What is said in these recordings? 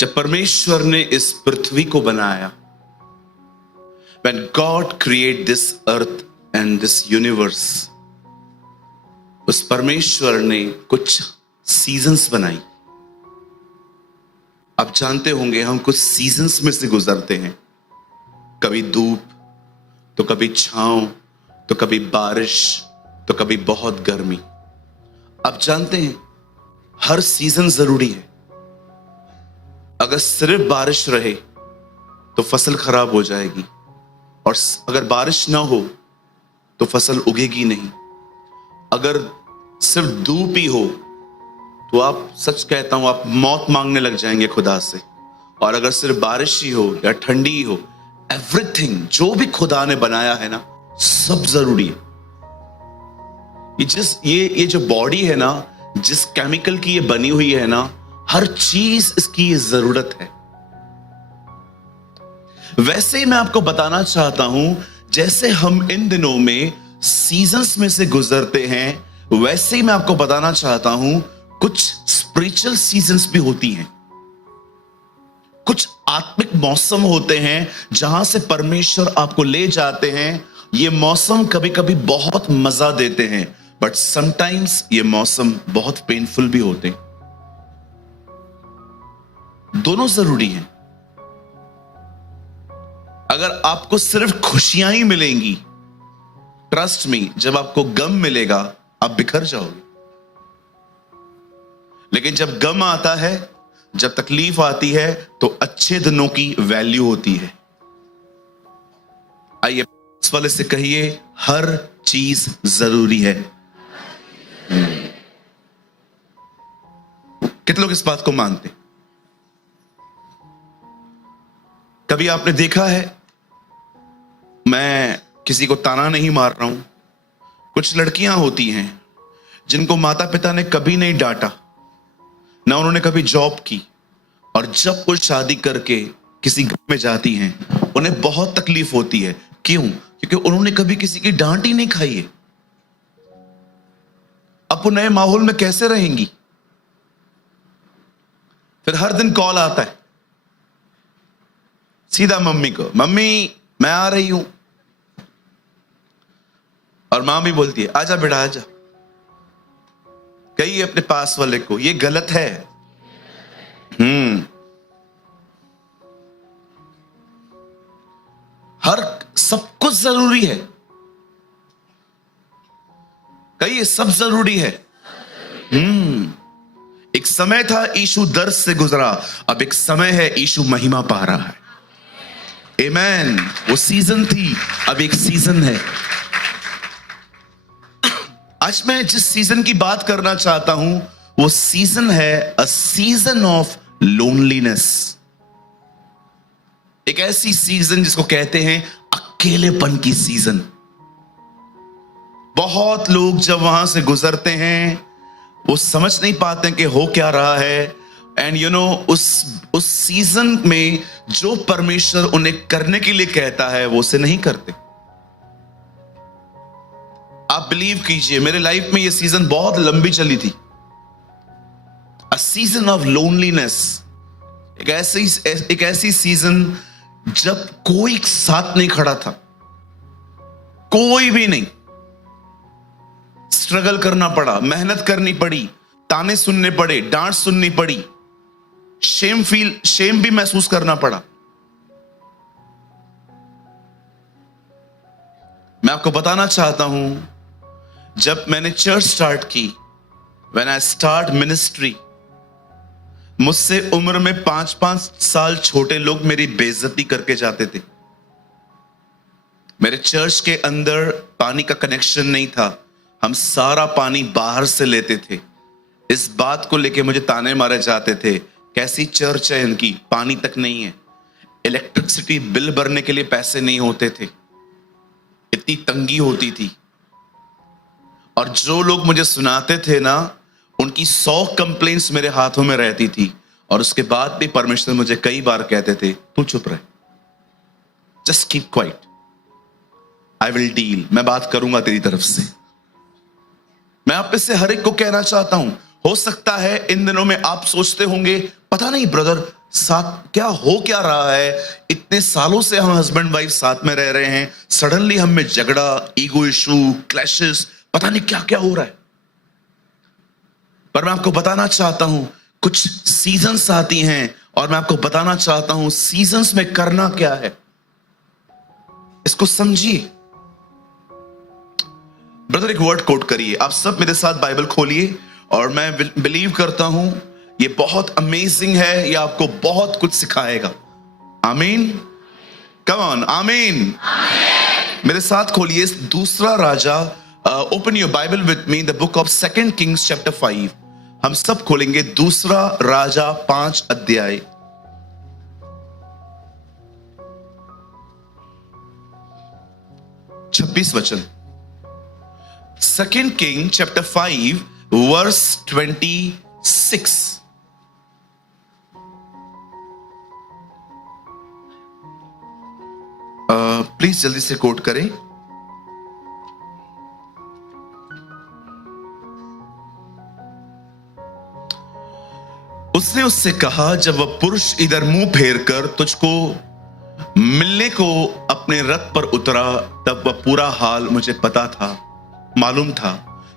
जब परमेश्वर ने इस पृथ्वी को बनाया, when God created this earth and this universe, उस परमेश्वर ने कुछ सीजन्स बनाई। आप जानते होंगे हम कुछ सीजन्स में से गुजरते हैं, कभी धूप तो कभी छांव, तो कभी बारिश, तो कभी बहुत गर्मी। आप जानते हैं हर सीजन जरूरी है। अगर सिर्फ बारिश रहे तो फसल खराब हो जाएगी, और अगर बारिश ना हो तो फसल उगेगी नहीं। अगर सिर्फ धूप ही हो तो आप, सच कहता हूं, आप मौत मांगने लग जाएंगे खुदा से। और अगर सिर्फ बारिश ही हो या ठंडी ही हो, एवरीथिंग जो भी खुदा ने बनाया है ना, सब जरूरी है। ये जो बॉडी है ना, जिस केमिकल की ये बनी हुई है ना, हर चीज इसकी ये जरूरत है। वैसे ही मैं आपको बताना चाहता हूं, जैसे हम इन दिनों में सीजन्स में से गुजरते हैं, वैसे ही मैं आपको बताना चाहता हूं कुछ स्पिरिचुअल सीजन्स भी होती हैं। कुछ आत्मिक मौसम होते हैं जहां से परमेश्वर आपको ले जाते हैं। ये मौसम कभी कभी बहुत मजा देते हैं, बट समटाइम्स ये मौसम बहुत पेनफुल भी होते हैं। दोनों जरूरी हैं। अगर आपको सिर्फ खुशियां ही मिलेंगी, ट्रस्ट मी, जब आपको गम मिलेगा आप बिखर जाओगे। लेकिन जब गम आता है, जब तकलीफ आती है, तो अच्छे दिनों की वैल्यू होती है। आइए इस वाले से कहिए, हर चीज जरूरी है। कितने लोग इस बात को मानते हैं? कभी आपने देखा है, मैं किसी को ताना नहीं मार रहा हूं, कुछ लड़कियां होती हैं जिनको माता पिता ने कभी नहीं डांटा, ना उन्होंने कभी जॉब की, और जब वो शादी करके किसी घर में जाती हैं उन्हें बहुत तकलीफ होती है। क्यों? क्योंकि उन्होंने कभी किसी की डांट ही नहीं खाई है। अब वो नए माहौल में कैसे रहेंगी? फिर हर दिन कॉल आता है सीधा मम्मी को, मम्मी मैं आ रही हूं, और मां भी बोलती है आजा बेटा आजा। कहिए अपने पास वाले को, ये गलत है। हर सब कुछ जरूरी है। कहिए सब जरूरी है। एक समय था यीशु दर्द से गुजरा, अब एक समय है यीशु महिमा पा रहा है। आमेन। वो सीजन थी, अब एक सीजन है। आज मैं जिस सीजन की बात करना चाहता हूं, वो सीजन है अ सीजन ऑफ लोनलीनेस। एक ऐसी सीजन जिसको कहते हैं अकेलेपन की सीजन। बहुत लोग जब वहां से गुजरते हैं, वो समझ नहीं पाते कि हो क्या रहा है। एंड यू नो, उस सीजन में जो परमेश्वर उन्हें करने के लिए कहता है वो उसे नहीं करते। आप बिलीव कीजिए, मेरे लाइफ में ये सीजन बहुत लंबी चली थी। अ सीजन ऑफ लोनलीनेस, एक ऐसी सीजन जब कोई साथ नहीं खड़ा था, कोई भी नहीं। स्ट्रगल करना पड़ा, मेहनत करनी पड़ी, ताने सुनने पड़े, डांट सुननी पड़ी, शेम भी महसूस करना पड़ा। मैं आपको बताना चाहता हूं, जब मैंने चर्च स्टार्ट की, व्हेन आई स्टार्ट मिनिस्ट्री, मुझसे उम्र में 5-5 साल छोटे लोग मेरी बेइज्जती करके जाते थे। मेरे चर्च के अंदर पानी का कनेक्शन नहीं था, हम सारा पानी बाहर से लेते थे। इस बात को लेके मुझे ताने मारे जाते थे, कैसी चर्च है इनकी, पानी तक नहीं है। इलेक्ट्रिसिटी बिल भरने के लिए पैसे नहीं होते थे, इतनी तंगी होती थी। और जो लोग मुझे सुनाते थे ना, उनकी 100 कंप्लेंट्स मेरे हाथों में रहती थी, और उसके बाद भी परमेश्वर मुझे कई बार कहते थे तू चुप रहे, just keep quiet, I will deal, मैं बात करूंगा तेरी तरफ से। मैं आप में से हर एक को कहना चाहता हूं, हो सकता है इन दिनों में आप सोचते होंगे, पता नहीं ब्रदर साथ क्या हो क्या रहा है? इतने सालों से हम हस्बैंड वाइफ साथ में रह रहे हैं, सडनली हम में झगड़ा, ईगो इशू, क्लैशेस, पता नहीं क्या क्या हो रहा है। पर मैं आपको बताना चाहता हूं, कुछ सीजन्स आती हैं और मैं आपको बताना चाहता हूं सीजन्स में करना क्या है, इसको समझिए। ब्रदर एक वर्ड कोट करिए, आप सब मेरे साथ बाइबल खोलिए, और मैं बिलीव करता हूं ये बहुत अमेजिंग है, ये आपको बहुत कुछ सिखाएगा। आमीन, कम ऑन, आमीन। मेरे साथ खोलिए दूसरा राजा, open your Bible with me, the book of 2 kings chapter 5। हम सब खोलेंगे दूसरा राजा 5 अध्याय। छब्बीस वचन। 2 किंग चैप्टर 5 वर्स 26। प्लीज जल्दी से कोट करें। उसने उससे कहा, जब वह पुरुष इधर मुंह फेर कर तुझको मिलने को अपने रथ पर उतरा, तब वह पूरा हाल मुझे पता था, मालूम था।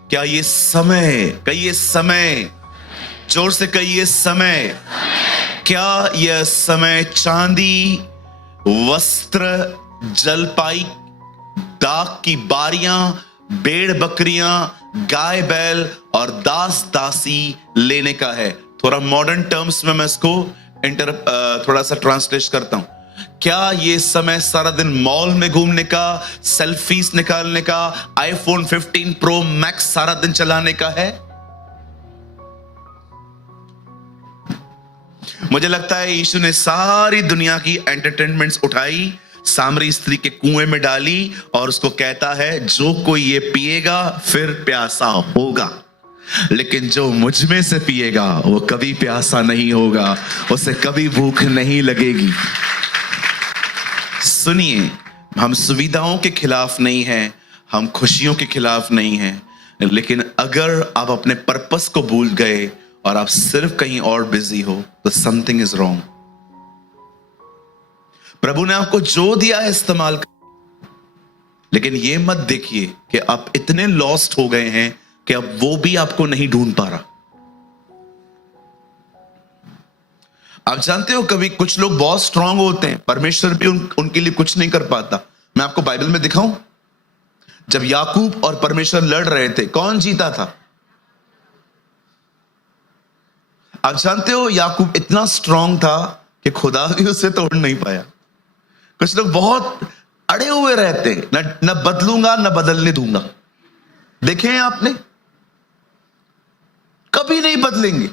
क्या ये समय, कहिए समय, जोर से कहिए समय। क्या यह समय चांदी, वस्त्र, जलपाई, दाख की बारियां, भेड़ बकरियां, गाय बैल और दास दासी लेने का है? थोड़ा मॉडर्न टर्म्स में मैं इसको थोड़ा सा ट्रांसलेट करता हूं। क्या ये समय सारा दिन मॉल में घूमने का, सेल्फीज निकालने का, आईफोन 15 प्रो मैक्स सारा दिन चलाने का है? मुझे लगता है यीशु ने सारी दुनिया की एंटरटेनमेंट्स उठाई, सामरी स्त्री के कुएं में डाली और उसको कहता है, जो कोई ये पिएगा फिर प्यासा होगा, लेकिन जो मुझ में से पिएगा वो कभी प्यासा नहीं होगा, उसे कभी भूख नहीं लगेगी। सुनिए, हम सुविधाओं के खिलाफ नहीं हैं, हम खुशियों के खिलाफ नहीं हैं, लेकिन अगर आप अपने पर्पस को भूल गए और आप सिर्फ कहीं और बिजी हो तो समथिंग इज रॉन्ग। प्रभु ने आपको जो दिया है इस्तेमाल कर, लेकिन ये मत देखिए कि आप इतने लॉस्ट हो गए हैं कि अब वो भी आपको नहीं ढूंढ पा रहा। आप जानते हो, कभी कुछ लोग बहुत स्ट्रांग होते हैं, परमेश्वर भी उनके लिए कुछ नहीं कर पाता। मैं आपको बाइबल में दिखाऊं, जब याकूब और परमेश्वर लड़ रहे थे, कौन जीता था? आप जानते हो, याकूब इतना स्ट्रांग था कि खुदा भी उसे तोड़ नहीं पाया। कुछ लोग बहुत अड़े हुए रहते हैं, न बदलूंगा न बदलने दूंगा। देखे हैं आपने, कभी नहीं बदलेंगे,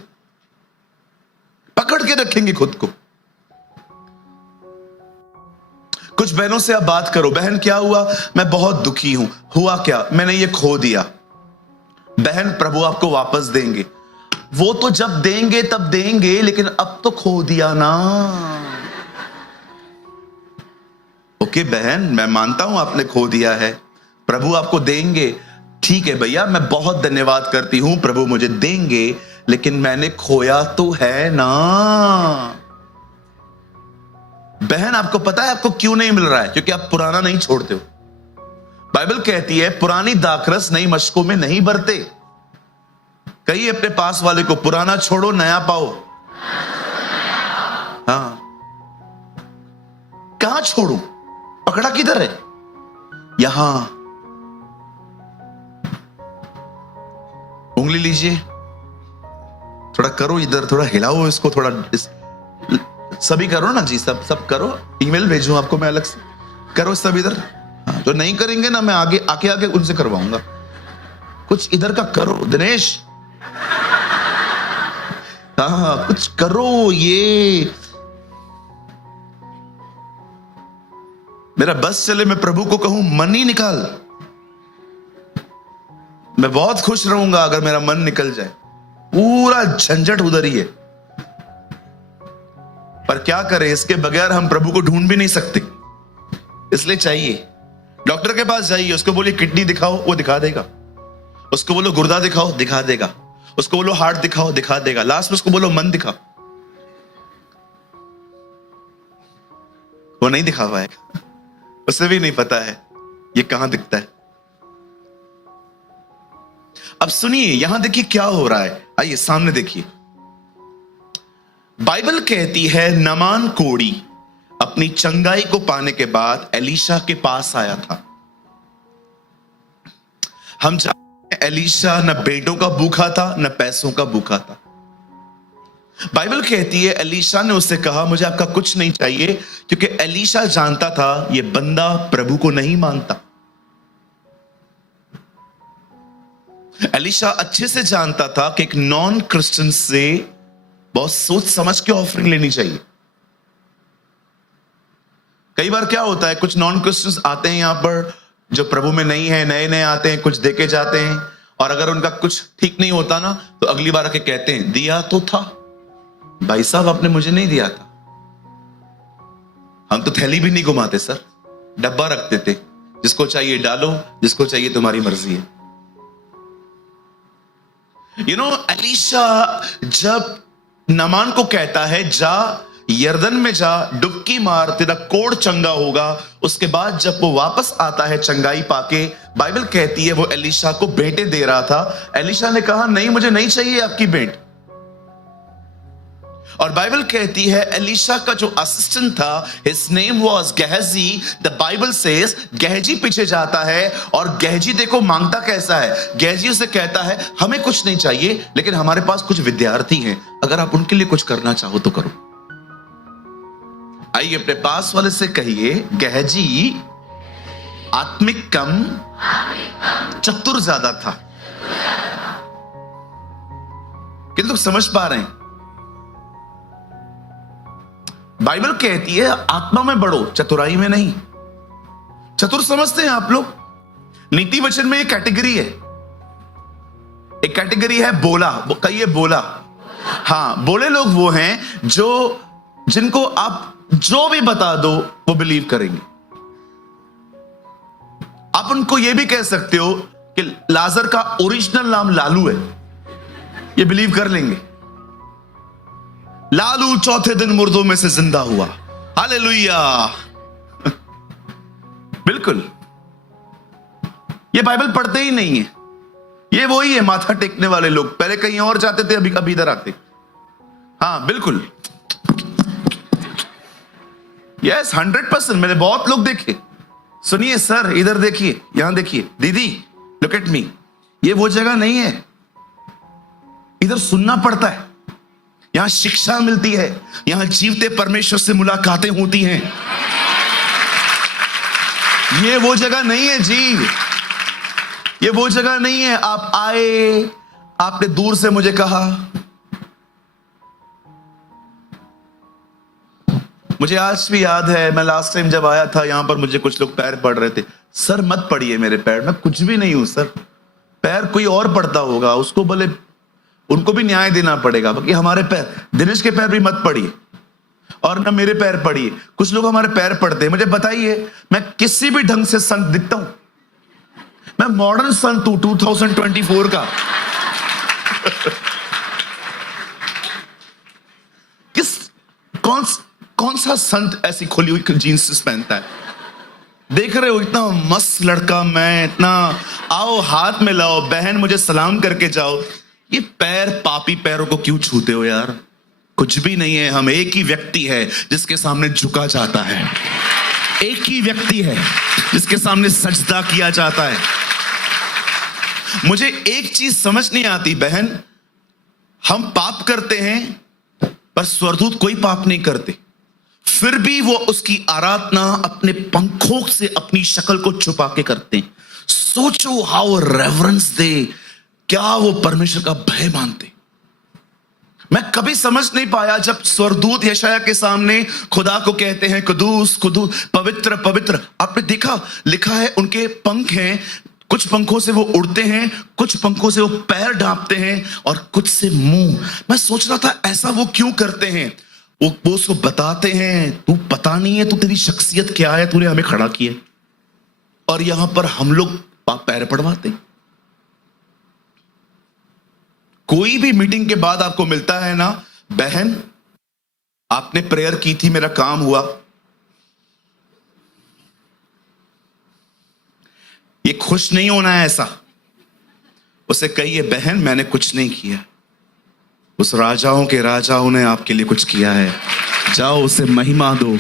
पकड़ के रखेंगे खुद को। कुछ बहनों से आप बात करो, बहन क्या हुआ? मैं बहुत दुखी हूं। हुआ क्या? मैंने ये खो दिया। बहन, प्रभु आपको वापस देंगे। वो तो जब देंगे तब देंगे, लेकिन अब तो खो दिया ना। ओके बहन, मैं मानता हूं आपने खो दिया है, प्रभु आपको देंगे। ठीक है भैया, मैं बहुत धन्यवाद करती हूं, प्रभु मुझे देंगे, लेकिन मैंने खोया तो है ना। बहन, आपको पता है आपको क्यों नहीं मिल रहा है? क्योंकि आप पुराना नहीं छोड़ते हो। बाइबल कहती है, पुरानी दाखरस नई मशकों में नहीं भरते। कहिए अपने पास वाले को, पुराना छोड़ो नया पाओ। हाँ, कहां छोड़ू? पकड़ा किधर है? यहां। उंगली लीजिए, थोड़ा करो इधर, थोड़ा हिलाओ इसको, थोड़ा सभी करो ना जी, सब करो। ईमेल भेजूं आपको मैं अलग से, करो सब इधर। हाँ, जो नहीं करेंगे ना, मैं आगे आके उनसे करवाऊंगा। कुछ इधर का करो दिनेश। हाँ, कुछ करो। ये मेरा बस चले, मैं प्रभु को कहूं मनी निकाल। मैं बहुत खुश रहूंगा अगर मेरा मन निकल जाए। पूरा झंझट उधर ही है, पर क्या करें, इसके बगैर हम प्रभु को ढूंढ भी नहीं सकते। इसलिए चाहिए, डॉक्टर के पास जाइए, उसको बोलिए किडनी दिखाओ, वो दिखा देगा। उसको बोलो गुर्दा दिखाओ, दिखा देगा। उसको बोलो हार्ट दिखाओ, दिखा देगा। लास्ट में उसको बोलो मन दिखा। वो नहीं दिखा पाएगा, उसे भी नहीं पता है ये कहां दिखता है। अब सुनिए, यहां देखिए क्या हो रहा है, आइए सामने देखिए। बाइबल कहती है नमान कोढ़ी अपनी चंगाई को पाने के बाद एलीशा के पास आया था। हम जानते हैं एलीशा न बेटों का भूखा था न पैसों का भूखा था। बाइबल कहती है एलीशा ने उससे कहा मुझे आपका कुछ नहीं चाहिए, क्योंकि एलीशा जानता था यह बंदा प्रभु को नहीं मानता। एलीशा अच्छे से जानता था कि एक नॉन क्रिश्चियन से बहुत सोच समझ के ऑफरिंग लेनी चाहिए। कई बार क्या होता है, कुछ नॉन क्रिश्चियंस आते हैं यहां पर जो प्रभु में नहीं है, नए नए आते हैं, कुछ देके जाते हैं, और अगर उनका कुछ ठीक नहीं होता ना तो अगली बार आके कहते हैं दिया तो था भाई साहब, आपने मुझे नहीं दिया था। हम तो थैली भी नहीं घुमाते सर, डब्बा रखते थे, जिसको चाहिए डालो, जिसको चाहिए तुम्हारी मर्जी है। एलीशा जब नमान को कहता है जा यरदन में जा, डुबकी मार, तेरा कोढ़ चंगा होगा, उसके बाद जब वो वापस आता है चंगाई पाके, बाइबल कहती है वो एलीशा को भेंटें दे रहा था। एलीशा ने कहा नहीं, मुझे नहीं चाहिए आपकी भेंट। और बाइबल कहती है एलीशा का जो असिस्टेंट था, his name was Gehazi. The Bible says Gehazi पीछे जाता है, और गेहजी देखो मांगता कैसा है। गेहजी उसे कहता है हमें कुछ नहीं चाहिए, लेकिन हमारे पास कुछ विद्यार्थी हैं, अगर आप उनके लिए कुछ करना चाहो तो करो। आइए अपने पास वाले से कहिए गेहजी आत्मिक कम चतुर ज्यादा था। कितने लोग समझ पा रहे हैं? बाइबल कहती है आत्मा में बढ़ो, चतुराई में नहीं। चतुर समझते हैं आप लोग? नीति वचन में एक कैटेगरी है, एक कैटेगरी है बोला। कहिए बोला। हाँ, बोले लोग वो हैं जिनको आप जो भी बता दो वो बिलीव करेंगे। आप उनको ये भी कह सकते हो कि लाजर का ओरिजिनल नाम लालू है, ये बिलीव कर लेंगे। लालू चौथे दिन मुर्दों में से जिंदा हुआ, हालेलुया। बिल्कुल, ये बाइबल पढ़ते ही नहीं है, ये वही है माथा टेकने वाले लोग, पहले कहीं और जाते थे, अभी कभी इधर आते। हाँ बिल्कुल, यस 100%। मैंने बहुत लोग देखे। सुनिए सर, इधर देखिए, यहां देखिए, दीदी लुक एट मी, ये वो जगह नहीं है, इधर सुनना पड़ता है, यहां शिक्षा मिलती है, यहां जीवते परमेश्वर से मुलाकातें होती हैं। ये वो जगह नहीं है जी, ये वो जगह नहीं है। आप आए, आपने दूर से मुझे कहा, मुझे आज भी याद है मैं लास्ट टाइम जब आया था यहां पर, मुझे कुछ लोग पैर पड़ रहे थे। सर मत पड़िए मेरे पैर, मैं कुछ भी नहीं हूं सर, पैर कोई और पड़ता होगा, उसको भले उनको भी न्याय देना पड़ेगा, बाकी हमारे पैर, दिनेश के पैर भी मत पड़िए और ना मेरे पैर पड़िए। कुछ लोग हमारे पैर पड़ते हैं। मुझे बताइए, मैं किसी भी ढंग से संत दिखता हूं? मैं मॉडर्न संत हूं 2024 का। कौन सा संत ऐसी खोली हुई जीन्स पहनता है? देख रहे हो, इतना मस्त लड़का मैं, इतना आओ हाथ में लाओ, बहन मुझे सलाम करके जाओ। ये पैर, पापी पैरों को क्यों छूते हो यार? कुछ भी नहीं है, हम एक ही व्यक्ति है जिसके सामने झुका जाता है, एक ही व्यक्ति है जिसके सामने सजदा किया जाता है। मुझे एक चीज समझ नहीं आती बहन, हम पाप करते हैं पर स्वर्गदूत कोई पाप नहीं करते, फिर भी वो उसकी आराधना अपने पंखों से अपनी शक्ल को छुपा के करते हैं। सोचो हाउ रेवरेंस दे, क्या वो परमेश्वर का भय मानते। मैं कभी समझ नहीं पाया जब स्वर्गदूत यशाया के सामने खुदा को कहते हैं कुदूस कुदूस, पवित्र पवित्र। आपने देखा, लिखा है उनके पंख हैं, कुछ पंखों से वो उड़ते हैं, कुछ पंखों से वो पैर ढांपते हैं और कुछ से मुंह। मैं सोच रहा था ऐसा वो क्यों करते हैं? वो उसको बताते हैं तू पता नहीं है, तू तेरी शख्सियत क्या है, तूने हमें खड़ा किया। और यहां पर हम लोग पैर पड़वाते। कोई भी मीटिंग के बाद आपको मिलता है ना, बहन आपने प्रेयर की थी, मेरा काम हुआ, ये खुश नहीं होना है ऐसा। उसे कहिए, बहन मैंने कुछ नहीं किया, उस राजाओं के राजाओं ने आपके लिए कुछ किया है। जाओ उसे महिमा दो,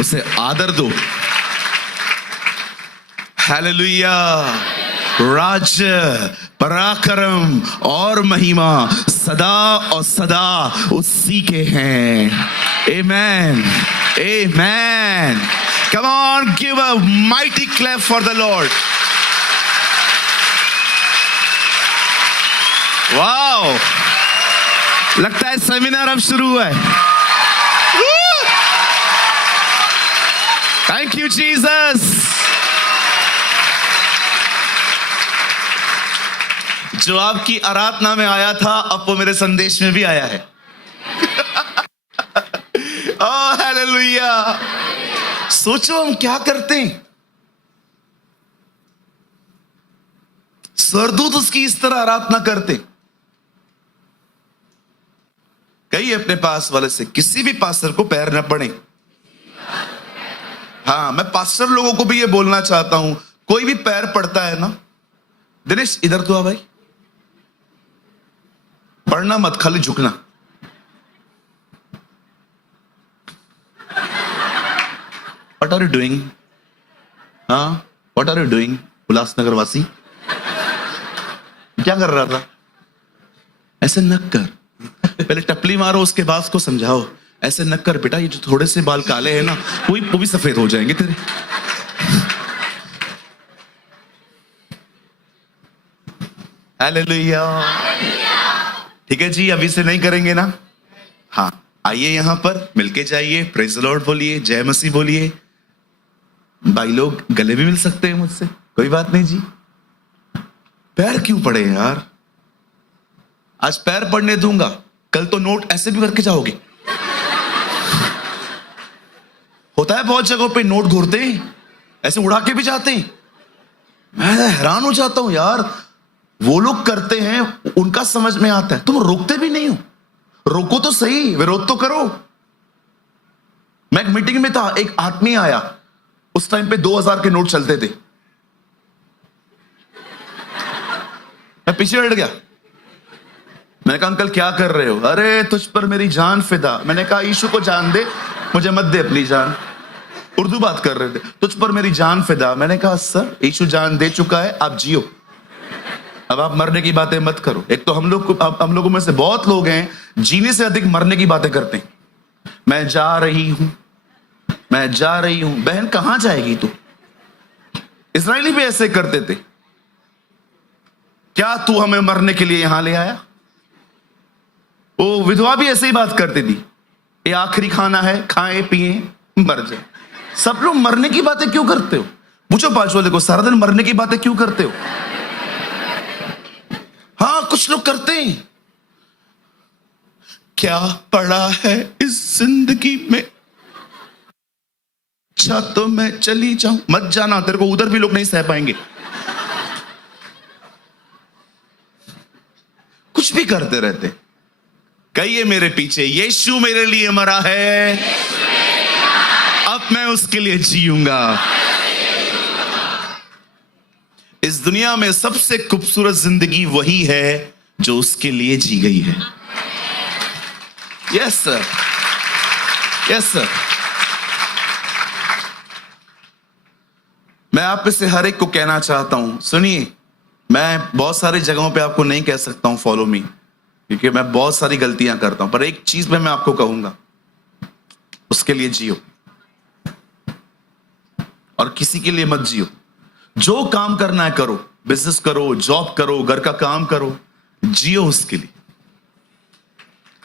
उसे आदर दो। हालेलुया। राज्य, पराक्रम और महिमा सदा और सदा उसी के हैं। Amen, amen. Come on, give a mighty clap for the Lord. Wow, लगता है सेमिनार अब शुरू हुआ है। Thank you Jesus. जो आपकी आराधना में आया था, अब वो मेरे संदेश में भी आया है। Oh hallelujah. सोचो हम क्या करते हैं। सरदूत उसकी इस तरह आराधना करते। कहिए अपने पास वाले से, किसी भी पास्टर को पैर न पड़े। हाँ, मैं पास्टर लोगों को भी ये बोलना चाहता हूं, कोई भी पैर पड़ता है ना, दिनेश इधर तो आ भाई, पढ़ना मत, खाली झुकना। What are you doing? हाँ, What are you doing? Ulhasnagar वासी क्या कर रहा था? ऐसे नक कर, पहले टपली मारो, उसके बाद उसको समझाओ। ऐसे नक कर बेटा, ये जो थोड़े से बाल काले हैं ना, वो भी सफेद हो जाएंगे तेरे। हालेलुया। ठीक है जी, अभी से नहीं करेंगे ना। हाँ, आइए यहां पर मिलके जाइए, प्रेज द लॉर्ड बोलिए, जय मसीह बोलिए। भाई लोग गले भी मिल सकते हैं मुझसे, कोई बात नहीं जी। पैर क्यों पड़े यार? आज पैर पड़ने दूंगा, कल तो नोट ऐसे भी करके जाओगे। होता है बहुत जगहों पे, नोट घूरते हैं, ऐसे उड़ा के भी जाते हैं। मैं हैरान हो जाता हूं यार, वो लोग करते हैं, उनका समझ में आता है, तुम रोकते भी नहीं हो। रोको तो सही, विरोध तो करो। मैं एक मीटिंग में था, एक आदमी आया, उस टाइम पे 2000 के नोट चलते थे। मैं पीछे हट गया। मैंने कहा अंकल क्या कर रहे हो? अरे तुझ पर मेरी जान फिदा। मैंने कहा यीशु को जान दे, मुझे मत दे अपनी जान। उर्दू बात कर रहे थे, तुझ पर मेरी जान फिदा। मैंने कहा सर, यीशु जान दे चुका है, आप जियो, अब आप मरने की बातें मत करो। एक तो हम लोगों में से बहुत लोग हैं, जीने से अधिक मरने की बातें करते हैं। मैं जा रही हूं, मैं जा रही हूं। बहन कहां जाएगी तू? इस्राएली भी ऐसे करते थे। क्या तू हमें मरने के लिए यहां ले आया? वो विधवा भी ऐसे ही बात करती थी, ये आखिरी खाना है, खाएं पिए मर जाए। सब लोग मरने की बातें क्यों करते हो? पूछो पांच वाले को, सारा दिन मरने की बातें क्यों करते हो? हाँ, कुछ लोग करते हैं। क्या पड़ा है इस जिंदगी में, अच्छा तो मैं चली जाऊं। मत जाना, तेरे को उधर भी लोग नहीं सह पाएंगे। कुछ भी करते रहते। कहिए मेरे पीछे, यीशु मेरे लिए मरा है, अब मैं उसके लिए जीऊंगा। इस दुनिया में सबसे खूबसूरत जिंदगी वही है जो उसके लिए जी गई है। Yes sir, yes sir. मैं आप में से हर एक को कहना चाहता हूं, सुनिए, मैं बहुत सारी जगहों पे आपको नहीं कह सकता हूं फॉलो मी, क्योंकि मैं बहुत सारी गलतियां करता हूं, पर एक चीज में मैं आपको कहूंगा, उसके लिए जियो और किसी के लिए मत जियो। जो काम करना है करो, बिजनेस करो, जॉब करो, घर का काम करो, जियो उसके लिए।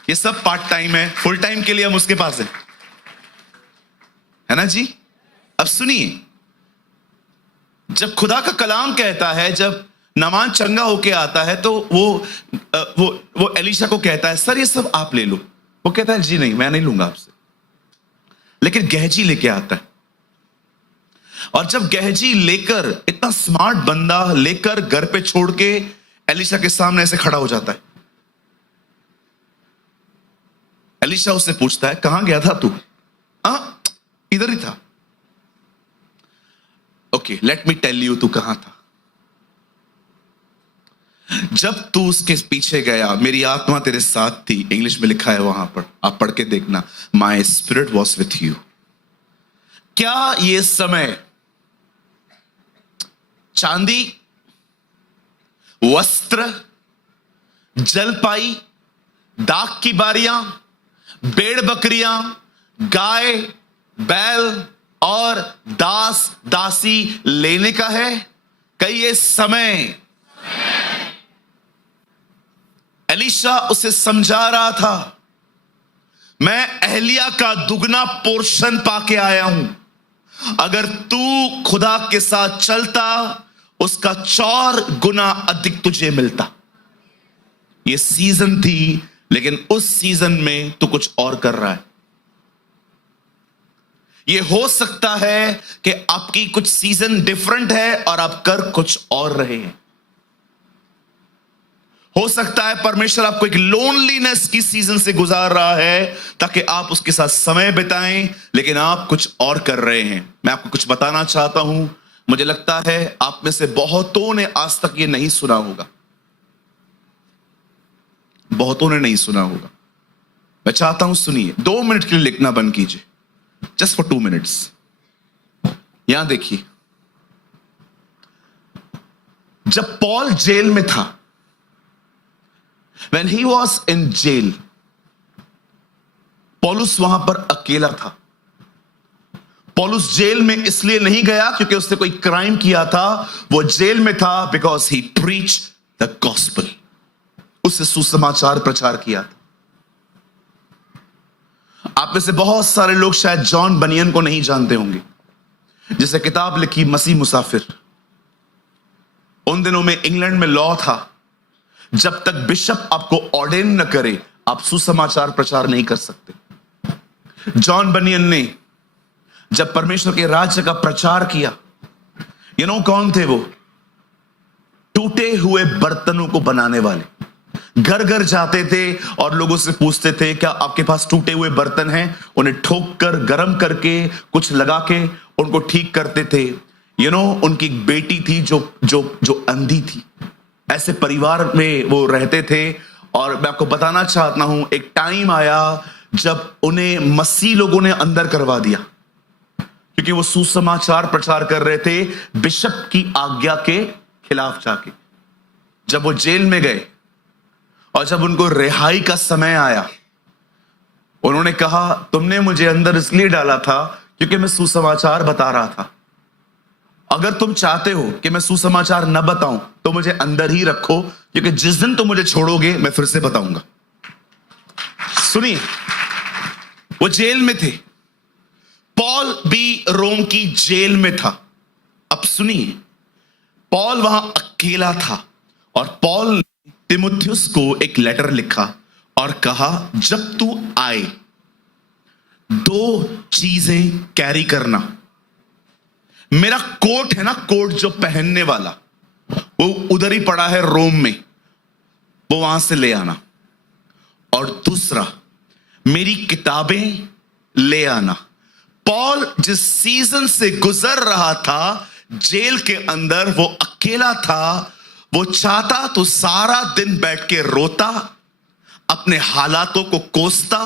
ये सब पार्ट टाइम है, फुल टाइम के लिए हम उसके पास है ना जी। अब सुनिए, जब खुदा का कलाम कहता है, जब नामान चंगा होके आता है, तो वो एलीशा को कहता है सर ये सब आप ले लो। वो कहता है जी नहीं, मैं नहीं लूंगा आपसे। लेकिन गहजी लेके आता है, और जब गहजी लेकर, इतना स्मार्ट बंदा लेकर घर पे छोड़ के एलीशा के सामने ऐसे खड़ा हो जाता है। एलीशा उससे पूछता है कहां गया था तू? इधर ही था। Okay, let me tell you, तू कहां था। जब तू उसके पीछे गया, मेरी आत्मा तेरे साथ थी। इंग्लिश में लिखा है वहां पर, आप पढ़ के देखना, my spirit was with you. क्या ये समय चांदी, वस्त्र, जलपाई, दाख की बारियां, भेड़ बकरियां, गाय बैल और दास दासी लेने का है? कई ये समय एलीशा उसे समझा रहा था, मैं एहलिया का दुगना पोर्शन पाके आया हूं। अगर तू खुदा के साथ चलता, उसका 4 गुना अधिक तुझे मिलता। ये सीजन थी, लेकिन उस सीजन में तू कुछ और कर रहा है। ये हो सकता है कि आपकी कुछ सीजन डिफरेंट है और आप कर कुछ और रहे हैं। हो सकता है परमेश्वर आपको एक लोनलीनेस की सीजन से गुजार रहा है ताकि आप उसके साथ समय बिताएं, लेकिन आप कुछ और कर रहे हैं। मैं आपको कुछ बताना चाहता हूं, मुझे लगता है आप में से बहुतों ने आज तक ये नहीं सुना होगा, बहुतों ने नहीं सुना होगा। मैं चाहता हूं सुनिए, 2 मिनट के लिए लिखना बंद कीजिए, जस्ट फॉर 2 मिनट्स। यहां देखिए, जब पॉल जेल में था, when he was in jail, पौलुस वहां पर अकेला था। पौलुस जेल में इसलिए नहीं गया क्योंकि उसने कोई क्राइम किया था, वो जेल में था because he preach the gospel, उससे सुसमाचार प्रचार किया था। आप में से बहुत सारे लोग शायद जॉन बनियन को नहीं जानते होंगे, जिसे किताब लिखी मसीह मुसाफिर। उन दिनों में इंग्लैंड में लॉ था, जब तक बिशप आपको ऑर्डेन न करे आप सुसमाचार प्रचार नहीं कर सकते। जॉन बनियन ने जब परमेश्वर के राज्य का प्रचार किया, यू नो कौन थे वो? टूटे हुए बर्तनों को बनाने वाले। घर घर जाते थे और लोगों से पूछते थे, क्या आपके पास टूटे हुए बर्तन हैं? उन्हें ठोक कर, गर्म करके, कुछ लगा के उनको ठीक करते थे। यू नो, उनकी एक बेटी थी जो अंधी थी। ऐसे परिवार में वो रहते थे। और मैं आपको बताना चाहता हूं, एक टाइम आया जब उन्हें मसीह लोगों ने अंदर करवा दिया, क्योंकि वो सुसमाचार प्रचार कर रहे थे बिशप की आज्ञा के खिलाफ जाके। जब वो जेल में गए और जब उनको रिहाई का समय आया, उन्होंने कहा, तुमने मुझे अंदर इसलिए डाला था क्योंकि मैं सुसमाचार बता रहा था। अगर तुम चाहते हो कि मैं सुसमाचार न बताऊं तो मुझे अंदर ही रखो, क्योंकि जिस दिन तुम मुझे छोड़ोगे मैं फिर से बताऊंगा। सुनिए, वो जेल में थे, पॉल भी रोम की जेल में था। अब सुनिए, पॉल वहां अकेला था और पॉल ने तिमुथियुस को एक लेटर लिखा और कहा, जब तू आए 2 चीजें कैरी करना। मेरा कोट है ना, कोट जो पहनने वाला, वो उधर ही पड़ा है रोम में, वो वहां से ले आना। और दूसरा, मेरी किताबें ले आना। पॉल जिस सीजन से गुजर रहा था जेल के अंदर, वो अकेला था। वो चाहता तो सारा दिन बैठ के रोता, अपने हालातों को कोसता,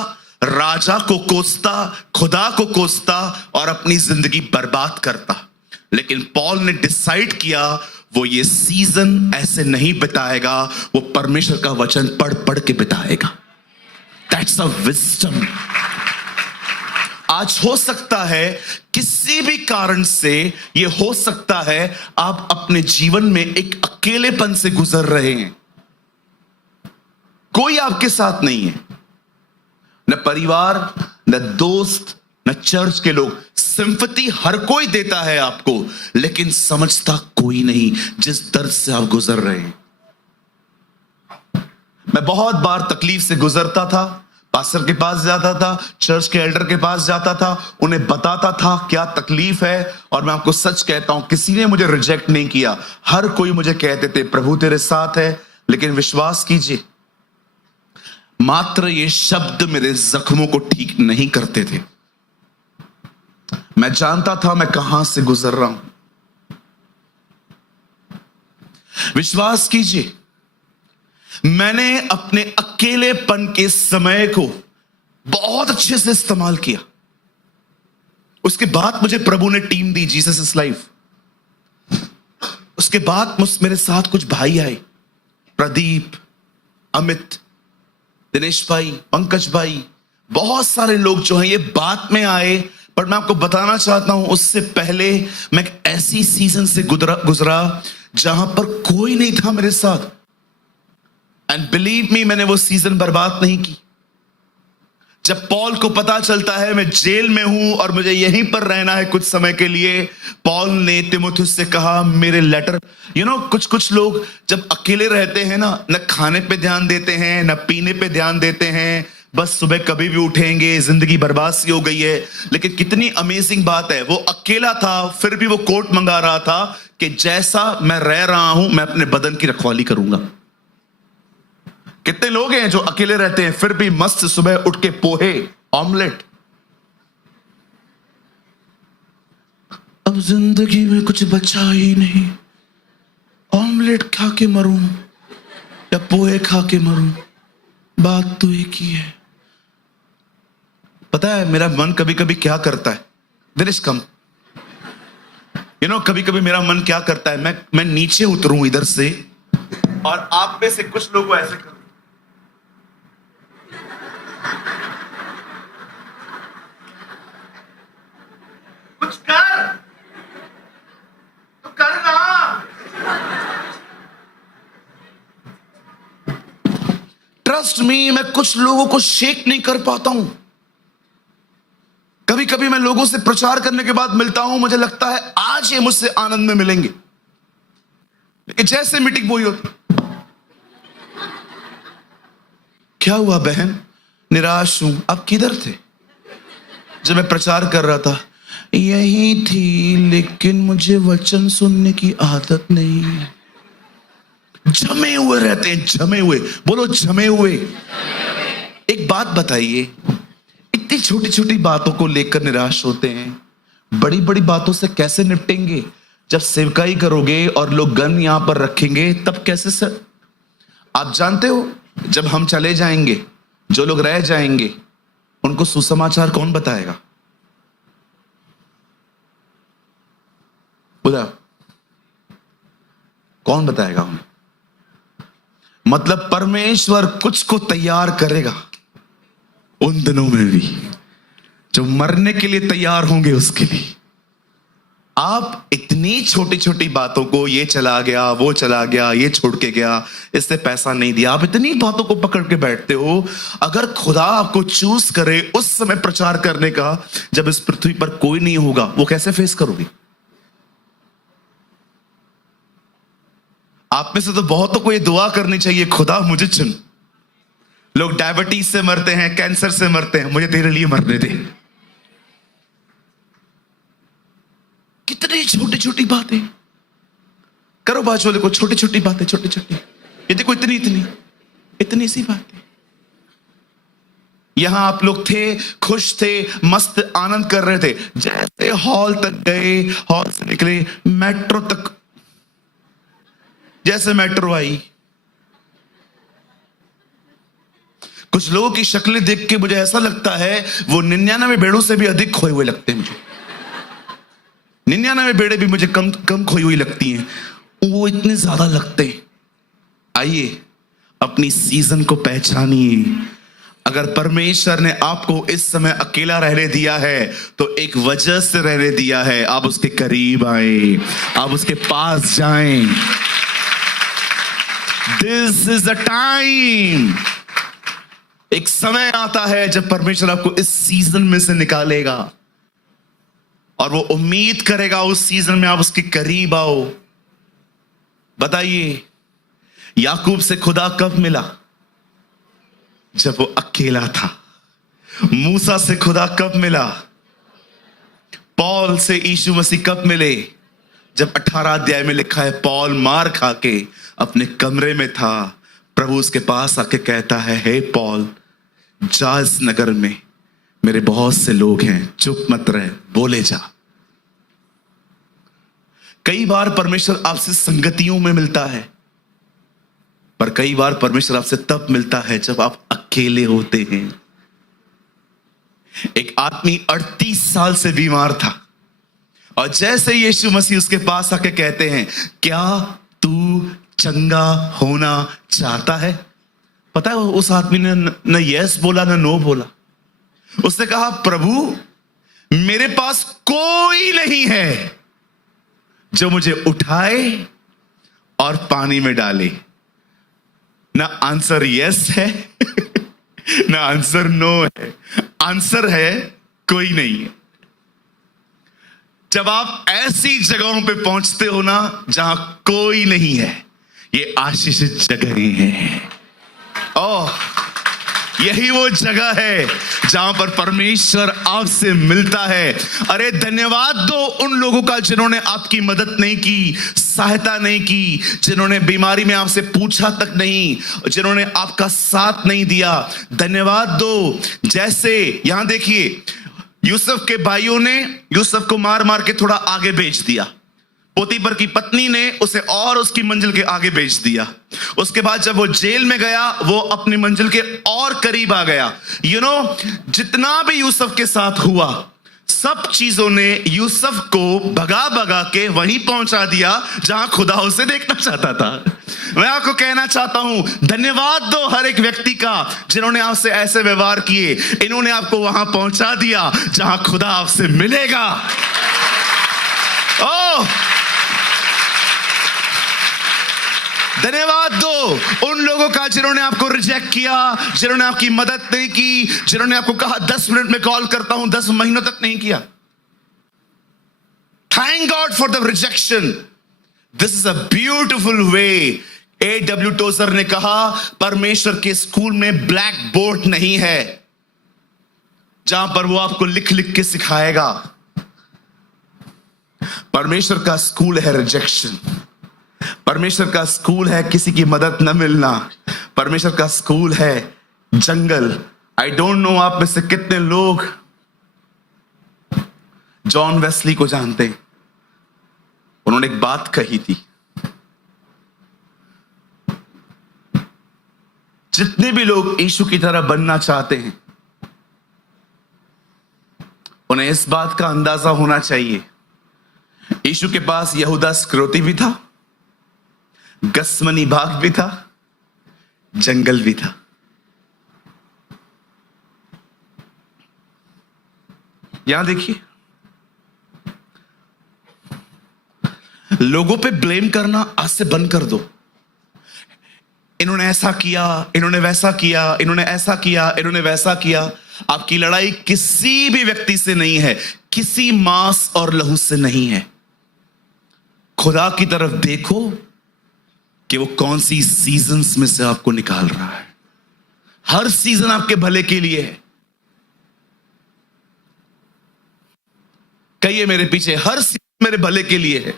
राजा को कोसता, खुदा को कोसता और अपनी जिंदगी बर्बाद करता। लेकिन पॉल ने डिसाइड किया वो ये सीजन ऐसे नहीं बिताएगा, वो परमेश्वर का वचन पढ़ पढ़ के बिताएगा। That's a wisdom. आज हो सकता है किसी भी कारण से, ये हो सकता है आप अपने जीवन में एक अकेलेपन से गुजर रहे हैं। कोई आपके साथ नहीं है, न परिवार, न दोस्त, न चर्च के लोग। सिंपैथी हर कोई देता है आपको, लेकिन समझता कोई नहीं जिस दर्द से आप गुजर रहे हैं। मैं बहुत बार तकलीफ से गुजरता था, पास्टर के पास जाता था, चर्च के एल्डर के पास जाता था, उन्हें बताता था क्या तकलीफ है। और मैं आपको सच कहता हूं, किसी ने मुझे रिजेक्ट नहीं किया। हर कोई मुझे कहते थे, प्रभु तेरे साथ है। लेकिन विश्वास कीजिए, मात्र ये शब्द मेरे जख्मों को ठीक नहीं करते थे। मैं जानता था मैं कहां से गुजर रहा हूं। विश्वास कीजिए, मैंने अपने अकेलेपन के समय को बहुत अच्छे से इस्तेमाल किया। उसके बाद मुझे प्रभु ने team the, Jesus is life. उसके बाद मेरे साथ कुछ भाई आए, प्रदीप, अमित, दिनेश भाई, पंकज भाई, बहुत सारे लोग जो हैं ये बाद में आए। पर मैं आपको बताना चाहता हूं, उससे पहले मैं एक ऐसी सीजन से गुजरा जहां पर कोई नहीं था मेरे साथ। एंड बिलीव मी, मैंने वो सीजन बर्बाद नहीं की। जब पॉल को पता चलता है मैं जेल में हूं और मुझे यहीं पर रहना है कुछ समय के लिए, पॉल ने तीमुथियुस से कहा मेरे लेटर, कुछ लोग जब अकेले रहते हैं ना, न खाने पे ध्यान देते हैं, न पीने पे ध्यान देते हैं, बस सुबह कभी भी उठेंगे, जिंदगी बर्बाद सी हो गई है। लेकिन कितनी अमेजिंग बात है, वो अकेला था फिर भी वो कोट मंगा रहा था कि जैसा मैं रह रहा हूं मैं अपने बदन की रखवाली करूंगा। कितने लोग हैं जो अकेले रहते हैं फिर भी मस्त सुबह उठ के पोहे, ऑमलेट। अब जिंदगी में कुछ बचा ही नहीं, ऑमलेट खा के मरूं या पोहे खा के मरूं, बात तो एक ही है। पता है मेरा मन कभी कभी क्या करता है, दिनेश कम, कभी कभी मेरा मन क्या करता है, मैं नीचे उतरूं इधर से और आप में से कुछ लोगों को ऐसे करूं, कुछ कर तो कर ना। ट्रस्ट मी, मैं कुछ लोगों को शेक नहीं कर पाता हूं। कभी कभी मैं लोगों से प्रचार करने के बाद मिलता हूं, मुझे लगता है आज ये मुझसे आनंद में मिलेंगे, लेकिन जैसे मीटिंग वही होती। क्या हुआ बहन, निराश हूं। अब किधर थे जब मैं प्रचार कर रहा था? यही थी, लेकिन मुझे वचन सुनने की आदत नहीं है। जमे हुए रहते हैं, जमे हुए, बोलो जमे हुए। एक बात बताइए, इतनी छोटी छोटी बातों को लेकर निराश होते हैं, बड़ी बड़ी बातों से कैसे निपटेंगे? जब सेवकाई करोगे और लोग गन यहां पर रखेंगे तब कैसे सर? आप जानते हो जब हम चले जाएंगे, जो लोग रह जाएंगे उनको सुसमाचार कौन बताएगा? बोला कौन बताएगा उन्हें? मतलब परमेश्वर कुछ को तैयार करेगा उन दिनों में भी, जो मरने के लिए तैयार होंगे उसके लिए। आप इतनी छोटी छोटी बातों को, ये चला गया, वो चला गया, ये छोड़ के गया, इससे पैसा नहीं दिया, आप इतनी बातों को पकड़ के बैठते हो। अगर खुदा आपको चूज करे उस समय प्रचार करने का, जब इस पृथ्वी पर कोई नहीं होगा, वो कैसे फेस करोगे? आप में से तो बहुतों को ये दुआ करनी चाहिए, खुदा मुझे चुन। लोग डायबिटीज से मरते हैं, कैंसर से मरते हैं, मुझे तेरे लिए मरने दे। कितनी छोटी छोटी बातें करो, बाजू वाले को छोटी छोटी बातें, छोटी छोटी, ये देखो इतनी इतनी इतनी सी बातें। यहां आप लोग थे, खुश थे, मस्त आनंद कर रहे थे, जैसे हॉल तक गए, हॉल से निकले, मेट्रो तक, जैसे मेट्रो आई, कुछ लोगों की शक्लें देख के मुझे ऐसा लगता है वो 99 भेड़ों से भी अधिक खोए हुए लगते हैं मुझे। 99 भेड़े भी मुझे कम कम खोई हुई लगती हैं, वो इतने ज्यादा लगते हैं। आइए अपनी सीजन को पहचानिए। अगर परमेश्वर ने आपको इस समय अकेला रहने दिया है तो एक वजह से रहने दिया है। आप उसके करीब आए, आप उसके पास जाएं। This is the time. एक समय आता है जब परमेश्वर आपको इस सीजन में से निकालेगा और वो उम्मीद करेगा उस सीजन में आप उसके करीब आओ। बताइए, याकूब से खुदा कब मिला? जब वो अकेला था। मूसा से खुदा कब मिला? पौल से यीशु मसीह कब मिले? जब 18 अध्याय में लिखा है, पौल मार खा के अपने कमरे में था, प्रभु उसके पास आके कहता है, हे पौल, जा इस नगर में, मेरे बहुत से लोग हैं, चुप मत रहे, बोले जा। कई बार परमेश्वर आपसे संगतियों में मिलता है। पर कई बार परमेश्वर आपसे तब मिलता है जब आप अकेले होते हैं। एक आदमी 38 साल से बीमार था, और जैसे यीशु मसीह उसके पास आके कहते हैं, क्या तू चंगा होना चाहता है? पता है उस आदमी ने न यस बोला न नो बोला। उसने कहा, प्रभु मेरे पास कोई नहीं है जो मुझे उठाए और पानी में डाले। ना आंसर यस है ना आंसर नो है, आंसर है कोई नहीं है। जब आप ऐसी जगहों पे पहुंचते हो ना जहां कोई नहीं है, ये आशीषित जगह है। ओह, यही वो जगह है जहां पर परमेश्वर आपसे मिलता है। अरे धन्यवाद दो उन लोगों का जिन्होंने आपकी मदद नहीं की, सहायता नहीं की, जिन्होंने बीमारी में आपसे पूछा तक नहीं, जिन्होंने आपका साथ नहीं दिया। धन्यवाद दो। जैसे यहां देखिए, यूसुफ के भाइयों ने यूसुफ को मार मार के थोड़ा आगे भेज दिया। पोतीफर की पत्नी ने उसे और उसकी मंजिल के आगे भेज दिया। उसके बाद जब वो जेल में गया, वो अपनी मंजिल के और करीब आ गया। जितना भी यूसुफ के साथ हुआ, सब चीजों ने यूसुफ को भगा भगा के वहीं पहुंचा दिया जहां खुदा उसे देखना चाहता था। मैं आपको कहना चाहता हूं, धन्यवाद दो हर एक व्यक्ति का जिन्होंने आपसे ऐसे व्यवहार किए। इन्होंने आपको वहां पहुंचा दिया जहां खुदा आपसे मिलेगा। ओह, धन्यवाद दो उन लोगों का जिन्होंने आपको रिजेक्ट किया, जिन्होंने आपकी मदद नहीं की, जिन्होंने आपको कहा 10 मिनट में कॉल करता हूं, 10 महीनों तक नहीं किया। Thank God for the rejection. This is a beautiful way. A.W. Trouser ने कहा, परमेश्वर के स्कूल में ब्लैक बोर्ड नहीं है जहां पर वो आपको लिख लिख के सिखाएगा। परमेश्वर का स्कूल है रिजेक्शन। परमेश्वर का स्कूल है किसी की मदद न मिलना। परमेश्वर का स्कूल है जंगल। आई डोंट नो आप में से कितने लोग जॉन वेस्ली को जानते हैं। उन्होंने एक बात कही थी, जितने भी लोग यीशु की तरह बनना चाहते हैं, उन्हें इस बात का अंदाजा होना चाहिए, यीशु के पास यहूदा इस्करियोती भी था, गसमनी बाग भी था, जंगल भी था। यहां देखिए, लोगों पे ब्लेम करना आज से बंद कर दो। इन्होंने ऐसा किया, इन्होंने वैसा किया, इन्होंने ऐसा किया, इन्होंने वैसा किया। आपकी लड़ाई किसी भी व्यक्ति से नहीं है, किसी मांस और लहू से नहीं है। खुदा की तरफ देखो कि वो कौन सी सीजन्स में से आपको निकाल रहा है। हर सीजन आपके भले के लिए है। कहिए मेरे पीछे, हर सीजन मेरे भले के लिए है।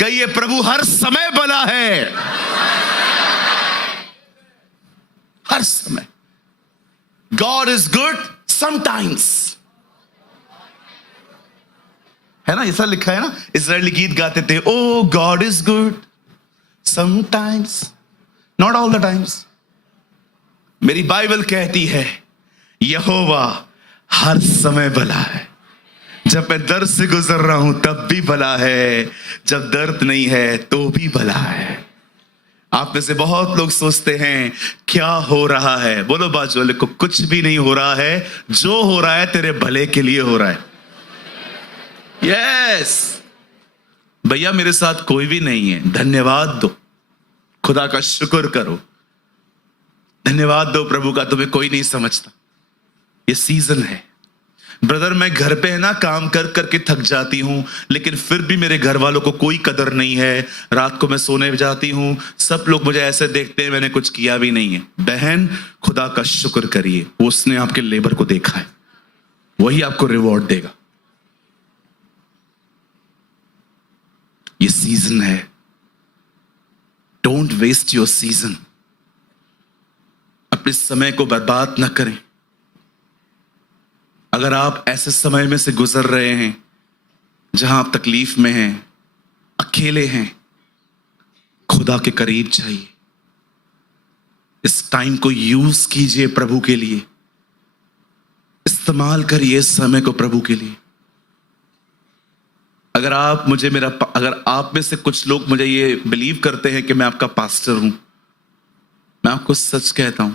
कहिए, प्रभु हर समय भला है। हर समय। गॉड इज गुड समटाइम्स, है ना? ऐसा लिखा है ना, इस्राएली गीत गाते थे, O God is good sometimes, not all the times. मेरी बाइबल कहती है, यहोवा हर समय भला है। जब मैं दर्द से गुजर रहा हूं तब भी भला है, जब दर्द नहीं है तो भी भला है। आप में से बहुत लोग सोचते हैं क्या हो रहा है। बोलो बाजू वाले को, कुछ भी नहीं हो रहा है, जो हो रहा है तेरे भले के लिए हो रहा है। यस भैया, मेरे साथ कोई भी नहीं है, धन्यवाद दो, खुदा का शुक्र करो, धन्यवाद दो प्रभु का, तुम्हें कोई नहीं समझता। ये सीजन है। ब्रदर, मैं घर पे है ना काम कर करके थक जाती हूं, लेकिन फिर भी मेरे घर वालों को कोई कदर नहीं है। रात को मैं सोने जाती हूं, सब लोग मुझे ऐसे देखते हैं, मैंने कुछ किया भी नहीं है। बहन, खुदा का शुक्र करिए, उसने आपके लेबर को देखा है, वही आपको रिवॉर्ड देगा। ये सीजन है। Don't waste your season. अपने समय को बर्बाद ना करें। अगर आप ऐसे समय में से गुजर रहे हैं जहां आप तकलीफ में हैं, अकेले हैं, खुदा के करीब जाइए। इस टाइम को यूज कीजिए प्रभु के लिए, इस्तेमाल करिए इस समय को प्रभु के लिए। अगर आप में से कुछ लोग मुझे ये बिलीव करते हैं कि मैं आपका पास्टर हूं, मैं आपको सच कहता हूं,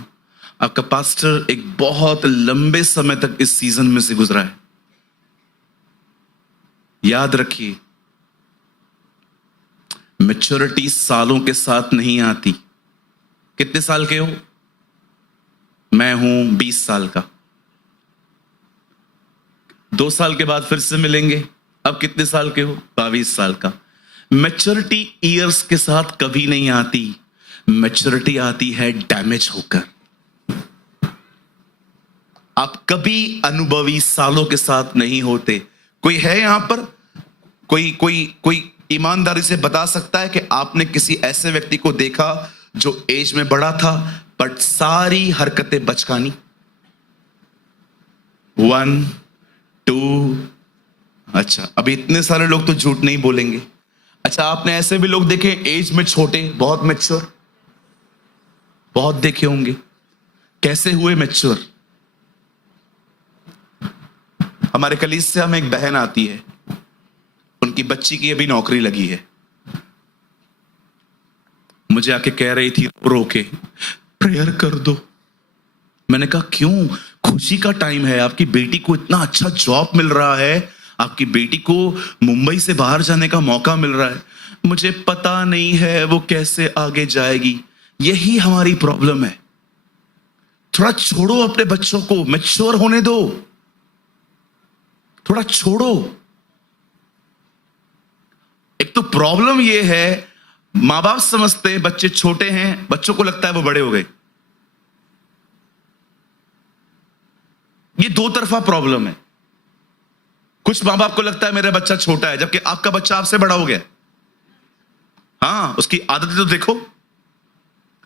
आपका पास्टर एक बहुत लंबे समय तक इस सीजन में से गुजरा है। याद रखिए, मैच्योरिटी सालों के साथ नहीं आती। कितने साल के हो? मैं हूं 20 साल का। 2 साल के बाद फिर से मिलेंगे। अब कितने साल के हो? 22 साल का। मैच्योरिटी ईयर्स के साथ कभी नहीं आती, मैच्योरिटी आती है डैमेज होकर। आप कभी अनुभवी सालों के साथ नहीं होते। कोई है यहां पर, कोई ईमानदारी से बता सकता है कि आपने किसी ऐसे व्यक्ति को देखा जो एज में बड़ा था बट सारी हरकतें बचकानी? 1 2। अच्छा, अभी इतने सारे लोग तो झूठ नहीं बोलेंगे। अच्छा, आपने ऐसे भी लोग देखे एज में छोटे, बहुत मैच्योर? बहुत देखे होंगे। कैसे हुए मैच्योर? हमारे कलीसिया में एक बहन आती है, उनकी बच्ची की अभी नौकरी लगी है। मुझे आके कह रही थी रो के, प्रेयर कर दो। मैंने कहा क्यों? खुशी का टाइम है, आपकी बेटी को इतना अच्छा जॉब मिल रहा है, आपकी बेटी को मुंबई से बाहर जाने का मौका मिल रहा है। मुझे पता नहीं है वो कैसे आगे जाएगी। यही हमारी प्रॉब्लम है। थोड़ा छोड़ो अपने बच्चों को, मैच्योर होने दो, थोड़ा छोड़ो। एक तो प्रॉब्लम ये है, मां बाप समझते हैं बच्चे छोटे हैं, बच्चों को लगता है वो बड़े हो गए। ये दो तरफा प्रॉब्लम है। कुछ मां बाप को लगता है मेरा बच्चा छोटा है, जबकि आपका बच्चा आपसे बड़ा हो गया। हाँ, उसकी आदतें तो देखो।